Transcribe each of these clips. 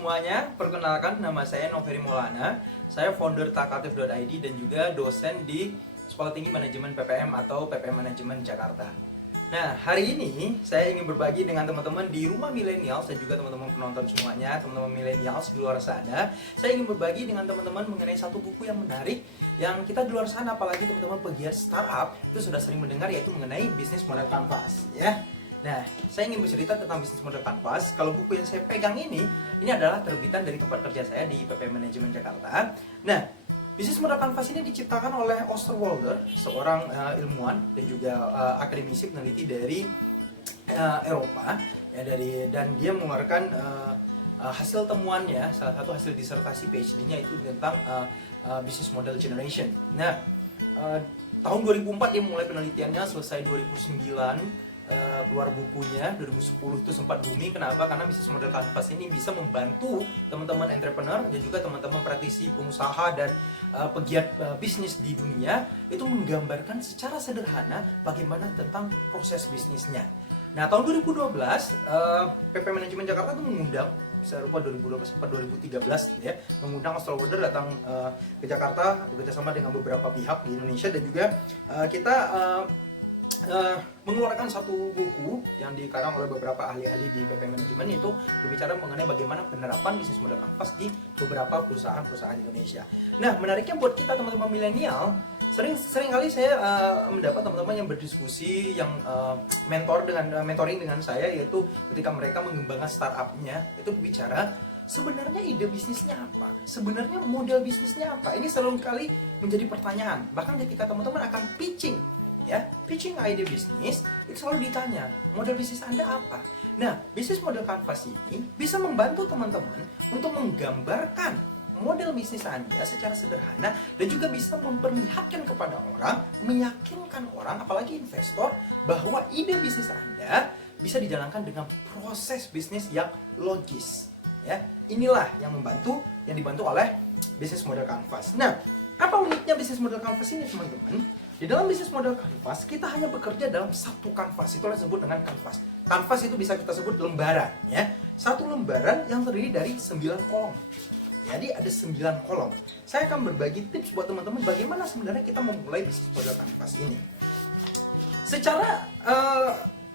semuanya, perkenalkan nama saya Noveri Maulana. Saya founder Takatif.id dan juga dosen di Sekolah Tinggi Manajemen PPM atau PPM Manajemen Jakarta. Nah, hari ini saya ingin berbagi dengan teman-teman di rumah milenials dan juga teman-teman penonton semuanya, teman-teman milenials di luar sana. Saya ingin berbagi dengan teman-teman mengenai satu buku yang menarik yang kita di luar sana, apalagi teman-teman pegiat startup, itu sudah sering mendengar, yaitu mengenai bisnis model kanvas, ya. Nah, saya ingin bercerita tentang bisnis model kanvas. Kalau buku yang saya pegang ini adalah terbitan dari tempat kerja saya di PPM Manajemen Jakarta. Nah, bisnis model kanvas ini diciptakan oleh Osterwalder, seorang ilmuwan dan juga akademisi peneliti dari Eropa, ya, dan dia mengeluarkan hasil temuannya, salah satu hasil disertasi PhD-nya itu tentang business model generation. Nah, tahun 2004 dia mulai penelitiannya, selesai 2009 keluar bukunya. 2010 itu sempat booming. Kenapa? Karena bisnis model kanvas ini bisa membantu teman-teman entrepreneur dan juga teman-teman praktisi pengusaha dan pegiat bisnis di dunia itu menggambarkan secara sederhana bagaimana tentang proses bisnisnya. Nah, tahun 2012 PP Manajemen Jakarta itu mengundang, saya lupa 2012 atau 2013 ya, mengundang Osterwalder datang ke Jakarta bekerjasama dengan beberapa pihak di Indonesia, dan juga kita mengeluarkan satu buku yang dikarang oleh beberapa ahli-ahli di PP Manajemen, itu berbicara mengenai bagaimana penerapan bisnis model kanvas di beberapa perusahaan-perusahaan di Indonesia. Nah, menariknya buat kita teman-teman milenial, sering kali saya mendapat teman-teman yang berdiskusi, yang mentoring dengan saya, yaitu ketika mereka mengembangkan startupnya, itu berbicara sebenarnya ide bisnisnya apa, sebenarnya model bisnisnya apa. Ini sering kali menjadi pertanyaan. Bahkan ketika teman-teman akan pitching ide bisnis, itu selalu ditanya, model bisnis Anda apa? Nah, bisnis model kanvas ini bisa membantu teman-teman untuk menggambarkan model bisnis Anda secara sederhana, dan juga bisa memperlihatkan kepada orang, meyakinkan orang, apalagi investor, bahwa ide bisnis Anda bisa dijalankan dengan proses bisnis yang logis. Ya, inilah yang dibantu oleh bisnis model kanvas. Nah, apa uniknya bisnis model kanvas ini, teman-teman? Di dalam bisnis model kanvas, kita hanya bekerja dalam satu kanvas. Itulah disebut dengan kanvas. Kanvas itu bisa kita sebut lembaran, ya. Satu lembaran yang terdiri dari 9 kolom. Jadi ada 9 kolom. Saya akan berbagi tips buat teman-teman bagaimana sebenarnya kita memulai bisnis model kanvas ini. Secara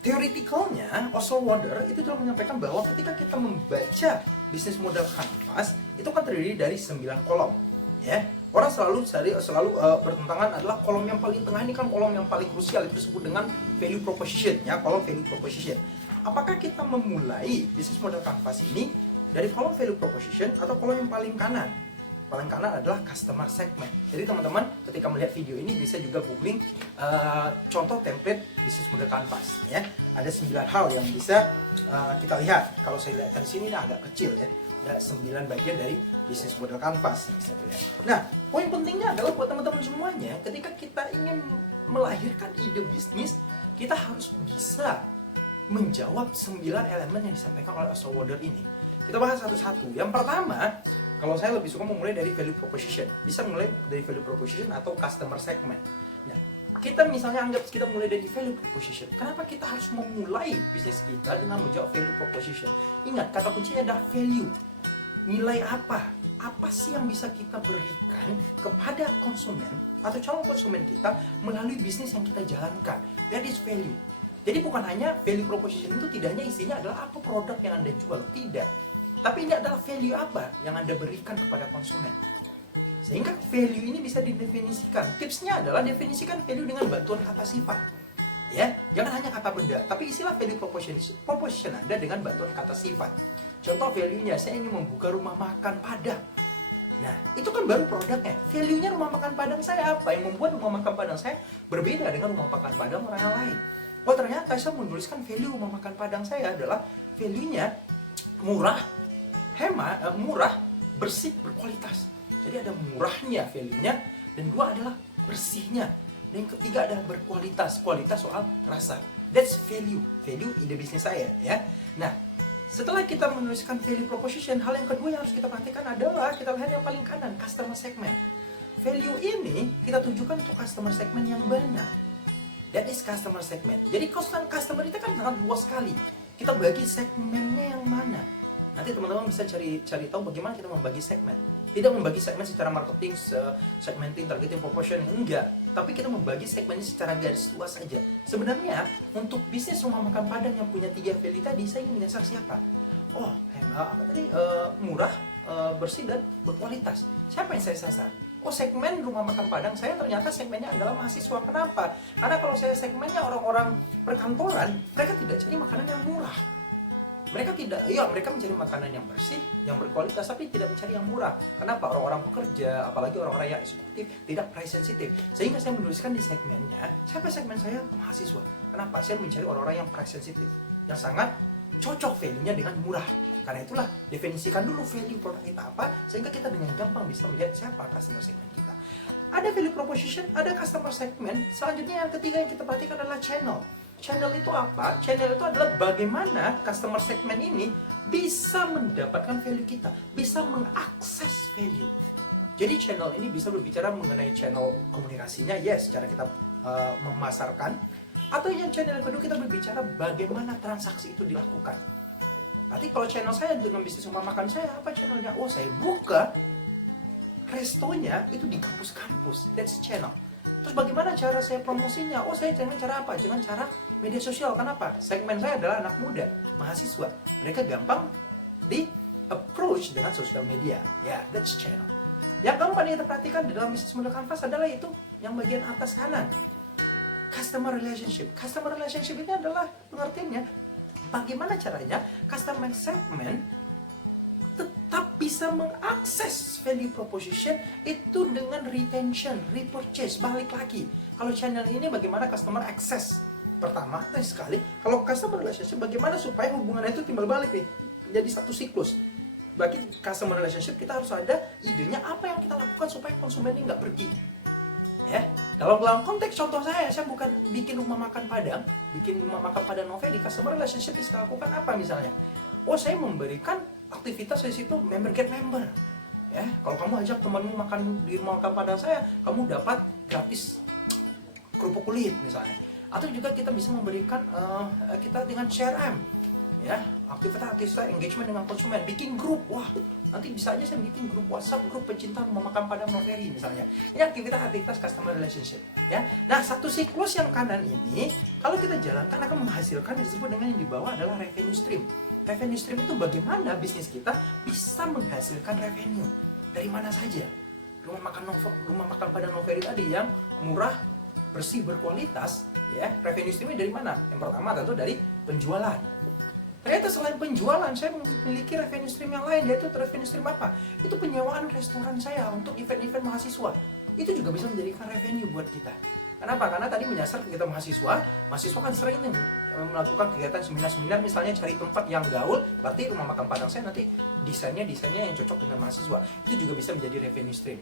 theoreticalnya, Osterwalder itu telah menyampaikan bahwa ketika kita membaca bisnis model kanvas, itu kan terdiri dari 9 kolom, ya. Orang selalu bertentangan adalah kolom yang paling tengah. Ini kan kolom yang paling krusial, itu disebut dengan value proposition, ya, kolom value proposition. Apakah kita memulai bisnis model kanvas ini dari kolom value proposition atau kolom yang paling kanan? Paling kanan adalah customer segment. Jadi teman-teman ketika melihat video ini bisa juga googling contoh template bisnis model kanvas, ya. Ada 9 hal yang bisa kita lihat. Kalau saya lihat di sini agak kecil, ya. Ada 9 bagian dari bisnis model kanvas yang bisa dilihat. Nah, poin pentingnya adalah buat teman-teman semuanya, ketika kita ingin melahirkan ide bisnis, kita harus bisa menjawab 9 elemen yang disampaikan oleh Osterwalder ini. Kita bahas satu-satu. Yang pertama, kalau saya lebih suka memulai dari value proposition. Bisa mulai dari value proposition atau customer segment. Nah, kita misalnya anggap kita mulai dari value proposition. Kenapa kita harus memulai bisnis kita dengan menjawab value proposition? Ingat, kata kuncinya adalah value. Nilai apa? Apa sih yang bisa kita berikan kepada konsumen atau calon konsumen kita melalui bisnis yang kita jalankan? That is value. Jadi bukan hanya value proposition itu, tidak hanya isinya adalah apa produk yang Anda jual, tidak. Tapi ini adalah value apa yang Anda berikan kepada konsumen. Sehingga value ini bisa didefinisikan. Tipsnya adalah definisikan value dengan bantuan kata sifat. Ya, jangan hanya kata benda, tapi isilah value proposition Anda dengan bantuan kata sifat. Contoh value-nya, saya ingin membuka rumah makan Padang. Nah, itu kan baru produknya. Value-nya rumah makan Padang saya apa? Yang membuat rumah makan Padang saya berbeda dengan rumah makan Padang orang yang lain. Oh, ternyata saya menuliskan value rumah makan Padang saya adalah value-nya murah, murah, bersih, berkualitas. Jadi ada murahnya value-nya, dan dua adalah bersihnya. Dan yang ketiga adalah berkualitas, kualitas soal rasa. That's value ide bisnis saya, ya. Nah, setelah kita menuliskan value proposition, hal yang kedua yang harus kita perhatikan adalah kita lihat yang paling kanan, customer segment. Value ini kita tujukan untuk customer segment yang mana? That is customer segment. Jadi customer itu kan sangat luas sekali. Kita bagi segmennya yang mana? Nanti teman-teman bisa cari tahu bagaimana kita membagi segmen. Tidak membagi segmen secara marketing, segmenting, targeting, proportioning, enggak. Tapi kita membagi segmennya secara garis luas saja. Sebenarnya untuk bisnis rumah makan Padang yang punya 3 value tadi, saya ingin menyasar siapa? Oh, murah, bersih dan berkualitas. Siapa yang saya sasar? Oh, segmen rumah makan Padang saya ternyata segmennya adalah mahasiswa. Kenapa? Karena kalau saya segmennya orang-orang perkantoran, mereka tidak cari makanan yang murah. Mereka mencari makanan yang bersih, yang berkualitas, tapi tidak mencari yang murah. Kenapa? Orang-orang pekerja, apalagi orang-orang yang eksekutif, tidak price sensitive. Sehingga saya menuliskan di segmennya, siapa segmen saya? Mahasiswa. Kenapa? Saya mencari orang-orang yang price sensitive, yang sangat cocok value-nya dengan murah. Karena itulah, definisikan dulu value produk kita apa, sehingga kita dengan gampang bisa melihat siapa customer segment kita. Ada value proposition, ada customer segment. Selanjutnya yang ketiga yang kita perhatikan adalah channel. Channel itu apa? Channel itu adalah bagaimana customer segment ini bisa mendapatkan value kita, bisa mengakses value. Jadi channel ini bisa berbicara mengenai channel komunikasinya, yes, cara kita memasarkan. Atau yang channel kedua kita berbicara bagaimana transaksi itu dilakukan. Nanti kalau channel saya dengan bisnis rumah makan saya, apa channelnya? Oh, saya buka restonya itu di kampus-kampus, that's channel. Terus bagaimana cara saya promosinya? Oh, saya dengan cara apa? Dengan cara media sosial. Kenapa? Segmen saya adalah anak muda, mahasiswa. Mereka gampang di approach dengan sosial media. Ya, that's channel. Yang keempat yang kita perhatikan di dalam bisnis model Canvas adalah itu yang bagian atas kanan. Customer relationship. Customer relationship ini adalah pengertiannya bagaimana caranya customer segment tetap bisa mengakses value proposition itu dengan retention, repurchase, balik lagi. Kalau channel ini bagaimana customer access? Pertama, sekali, kalau customer relationship bagaimana supaya hubungan itu timbal balik nih, menjadi satu siklus. Bagi customer relationship kita harus ada idenya apa yang kita lakukan supaya konsumen ini nggak pergi. Ya, dalam konteks contoh saya bukan bikin rumah makan Padang, bikin rumah makan Padang Novel. Di customer relationship bisa lakukan apa misalnya? Oh, saya memberikan aktivitas di situ member get member. Ya, kalau kamu ajak temanmu makan di rumah makan Padang saya, kamu dapat gratis kerupuk kulit misalnya. Atau juga kita bisa memberikan kita dengan CRM, ya, aktivitas engagement dengan konsumen, bikin grup. Wah, nanti bisa aja saya bikin grup WhatsApp, grup pecinta rumah makan Padang Noveri misalnya. Ini aktivitas customer relationship, ya. Nah, satu siklus yang kanan ini kalau kita jalankan akan menghasilkan disebut dengan yang di bawah adalah revenue stream. Revenue stream itu bagaimana bisnis kita bisa menghasilkan revenue dari mana saja. Rumah makan Padang Noveri tadi yang murah, bersih, berkualitas, ya. Revenue streamnya dari mana? Yang pertama tentu dari penjualan. Ternyata selain penjualan, saya memiliki revenue stream yang lain, yaitu revenue stream apa? Itu penyewaan restoran saya untuk event-event mahasiswa. Itu juga bisa menjadikan revenue buat kita. Kenapa? Karena tadi menyasar kegiatan mahasiswa kan sering melakukan kegiatan seminar-seminar, misalnya cari tempat yang gaul, berarti rumah makan Padang saya nanti desainnya yang cocok dengan mahasiswa. Itu juga bisa menjadi revenue stream.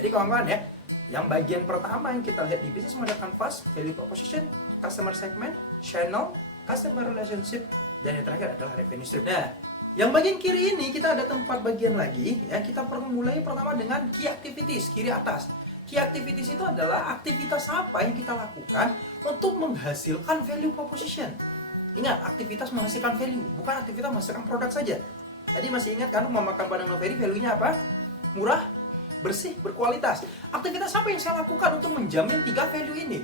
Jadi kawan-kawan ya, yang bagian pertama yang kita lihat di bisnis model Canvas, value proposition, customer segment, channel, customer relationship, dan yang terakhir adalah revenue stream. Nah, yang bagian kiri ini kita ada tempat bagian lagi, ya. Kita perlu mulai pertama dengan key activities, kiri atas. Key activities itu adalah aktivitas apa yang kita lakukan untuk menghasilkan value proposition. Ingat, aktivitas menghasilkan value, bukan aktivitas menghasilkan produk saja. Tadi masih ingat kan rumah makan Padang Noveri value-nya apa? Murah, bersih, berkualitas. Aktivitas apa yang saya lakukan untuk menjamin 3 value ini?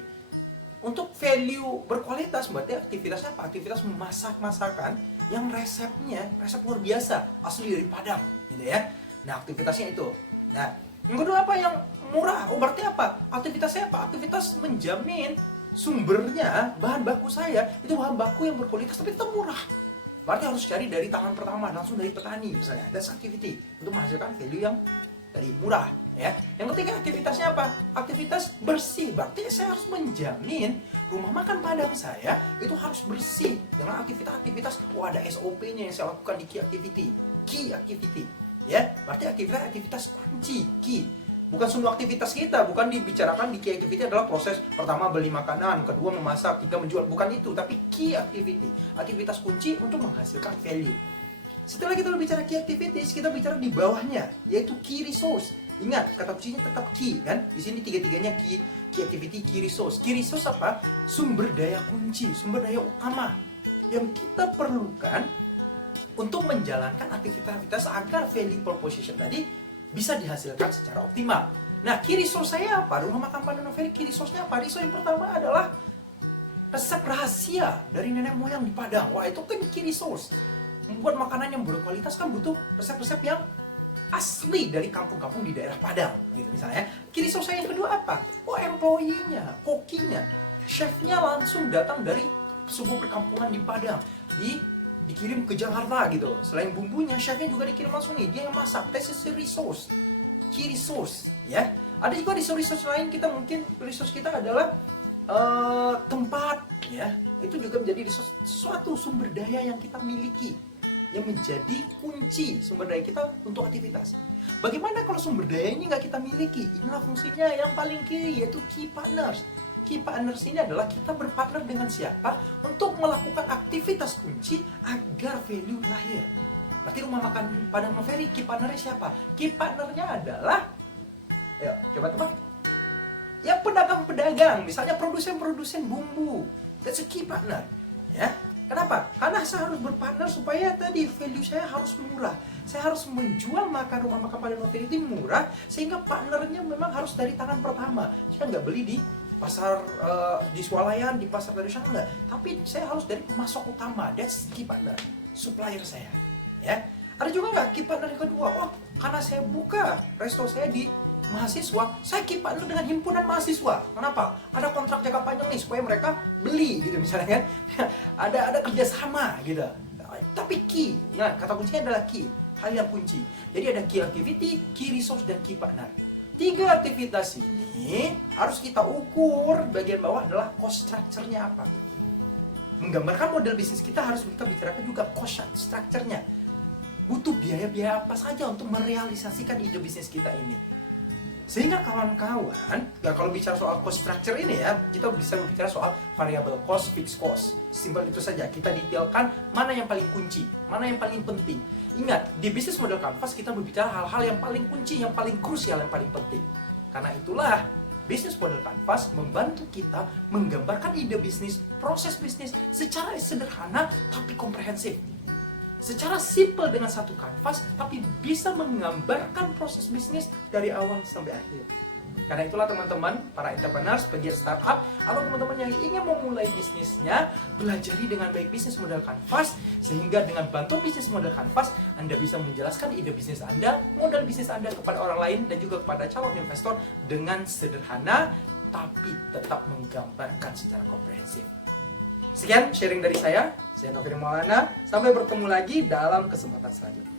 Untuk value berkualitas berarti aktivitas apa? Aktivitas memasak masakan yang resep luar biasa, asli dari Padang, gitu ya. Nah, aktivitasnya itu. Nah, yang kedua apa? Yang murah. Oh, berarti apa? Aktivitasnya apa? Aktivitas menjamin sumbernya, bahan baku saya itu bahan baku yang berkualitas tapi tetap murah. Berarti harus cari dari tangan pertama, langsung dari petani misalnya. That's activity untuk menghasilkan value yang dari murah, ya. Yang ketiga aktivitasnya apa? Aktivitas bersih. Berarti saya harus menjamin rumah makan Padang saya itu harus bersih dengan aktivitas-aktivitas. Ada SOP-nya yang saya lakukan di key activity, ya. Berarti aktivitas kunci, key. Bukan semua aktivitas kita, bukan dibicarakan di key activity adalah proses pertama beli makanan, kedua memasak, tiga menjual, bukan itu, tapi key activity, aktivitas kunci untuk menghasilkan value. Setelah kita bicara key activities, kita bicara di bawahnya, yaitu key resource. Ingat, kata kuncinya tetap key, kan? Di sini tiga-tiganya key activity, key resource. Key resource apa? Sumber daya kunci, sumber daya utama yang kita perlukan untuk menjalankan aktivitas agar value proposition tadi bisa dihasilkan secara optimal. Nah, key resource saya apa? Rumah makan Padang Noveri, key resource-nya apa? Resource yang pertama adalah resep rahasia dari nenek moyang di Padang. Wah, itu kan key resource. Membuat makanan yang berkualitas kan butuh resep-resep yang asli dari kampung-kampung di daerah Padang, gitu misalnya. Key resource saya yang kedua apa? Oh, employee-nya, kokinya, chef-nya langsung datang dari sebuah perkampungan di Padang, dikirim ke Jakarta gitu. Selain bumbunya, chefnya juga dikirim langsung nih, dia yang masak. This is the resource, key resource, ya. Ada juga resource lain, kita mungkin resource kita adalah tempat, ya. Itu juga menjadi resource, sesuatu sumber daya yang kita miliki, yang menjadi kunci sumber daya kita untuk aktivitas. Bagaimana kalau sumber daya ini nggak kita miliki? Inilah fungsinya yang paling key, yaitu key partners. Key partners ini adalah kita berpartner dengan siapa untuk melakukan aktivitas kunci agar value lahir. Berarti Rumah Makan Padang Noveri, key partnernya siapa? Key partnernya adalah, ayo coba tebak, ya pedagang-pedagang, misalnya produsen-produsen bumbu. That's a key partner, ya. Kenapa? Karena saya harus berpartner supaya tadi value saya harus murah. Saya harus menjual Rumah Makan Padang Noveri itu murah, sehingga partnernya memang harus dari tangan pertama. Saya nggak beli di pasar di swalayan, di pasar tradisional enggak, tapi saya harus dari pemasok utama. That's key partner, supplier saya, ya. Ada juga nggak key partner yang kedua? Oh, karena saya buka resto saya di mahasiswa, saya key partner dengan himpunan mahasiswa. Kenapa? Ada kontrak jangka panjang nih supaya mereka beli, gitu misalnya kan. ada kerjasama gitu. Tapi key, nah kata kuncinya adalah key, hal yang kunci. Jadi ada key activity, key resource, dan key partner. 3 aktivitas ini harus kita ukur. Bagian bawah adalah cost structure-nya apa. Menggambarkan model bisnis kita harus kita bicarakan juga cost structure-nya. Butuh biaya-biaya apa saja untuk merealisasikan ide bisnis kita ini. Sehingga kawan-kawan, ya kalau bicara soal cost structure ini ya, kita bisa berbicara soal variable cost, fixed cost. Simpel itu saja, kita detailkan mana yang paling kunci, mana yang paling penting. Ingat, di bisnis model Canvas kita berbicara hal-hal yang paling kunci, yang paling krusial, yang paling penting. Karena itulah, bisnis model Canvas membantu kita menggambarkan ide bisnis, proses bisnis secara sederhana tapi komprehensif. Secara simple dengan satu kanvas, tapi bisa menggambarkan proses bisnis dari awal sampai akhir. Karena itulah teman-teman, para entrepreneurs, pegiat startup, atau teman-teman yang ingin memulai bisnisnya, belajari dengan baik bisnis model Canvas, sehingga dengan bantuan bisnis model Canvas, Anda bisa menjelaskan ide bisnis Anda, model bisnis Anda kepada orang lain, dan juga kepada calon investor dengan sederhana, tapi tetap menggambarkan secara komprehensif. Sekian sharing dari saya Noveri Maulana. Sampai bertemu lagi dalam kesempatan selanjutnya.